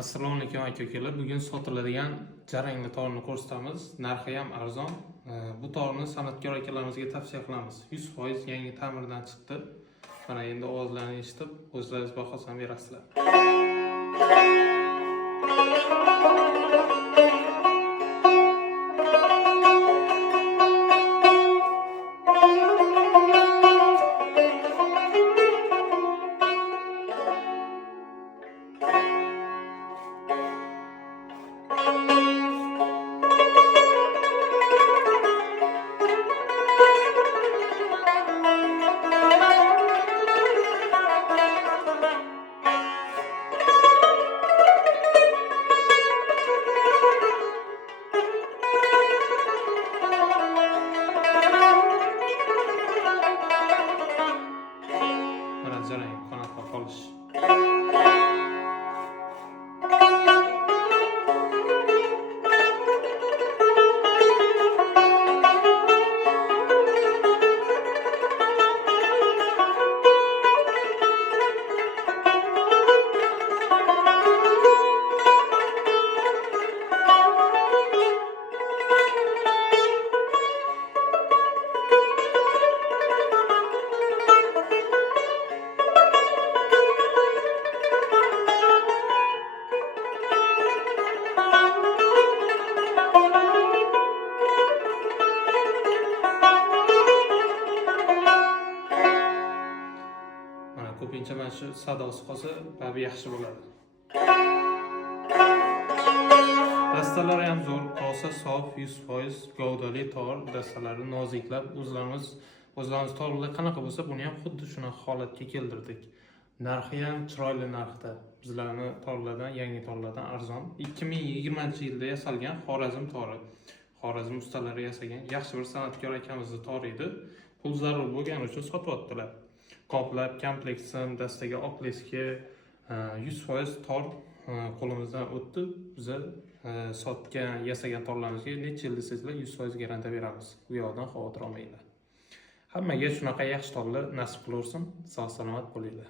Assalomu alaykum aka-ukalar. Bugun sotiladigan jarangli torni ko'rsatamiz. Narxi ham arzon. Bu torni san'atkor akalarimizga tavsiya qilamiz. 100% yangi ta'mirdan chiqdi. Mana endi ovozlarni eshitib, o'zlaringiz bahosan berasizlar. Mana jarang qanotga qolish. Ko'pincha mana shu sadosi qolsa, babi yaxshi bo'ladi. Dastalari ham zo'r, kosa sof, 100% gavdali tor, dastalari noziklab, o'zlarimiz torlar qanaqa bo'lsa, buni ham xuddi shunaqa holatga keltirdik. Narxi ham chiroyli narxda. Bizlarni torlardan, yangi torlardan arzon. 2020-yilda yasalgan Xorazm tori. Xorazm ustalari yasagan yaxshi bir san'atkor akamizning tori edi. Pul zarur bo'lgani uchun sotyaptilar. Qoplab, kompleksim, dastaga oqleski 100% tor qo'limizdan o'tdi. Biza sotgan, yasagan torlarimizga necha yil desanglar 100% garantiya beramiz. Bu yoqdan xavotir olmanglar. Hammaga shunaqa yaxshi torlar nasib qilaversin. Sog' salomat bo'linglar.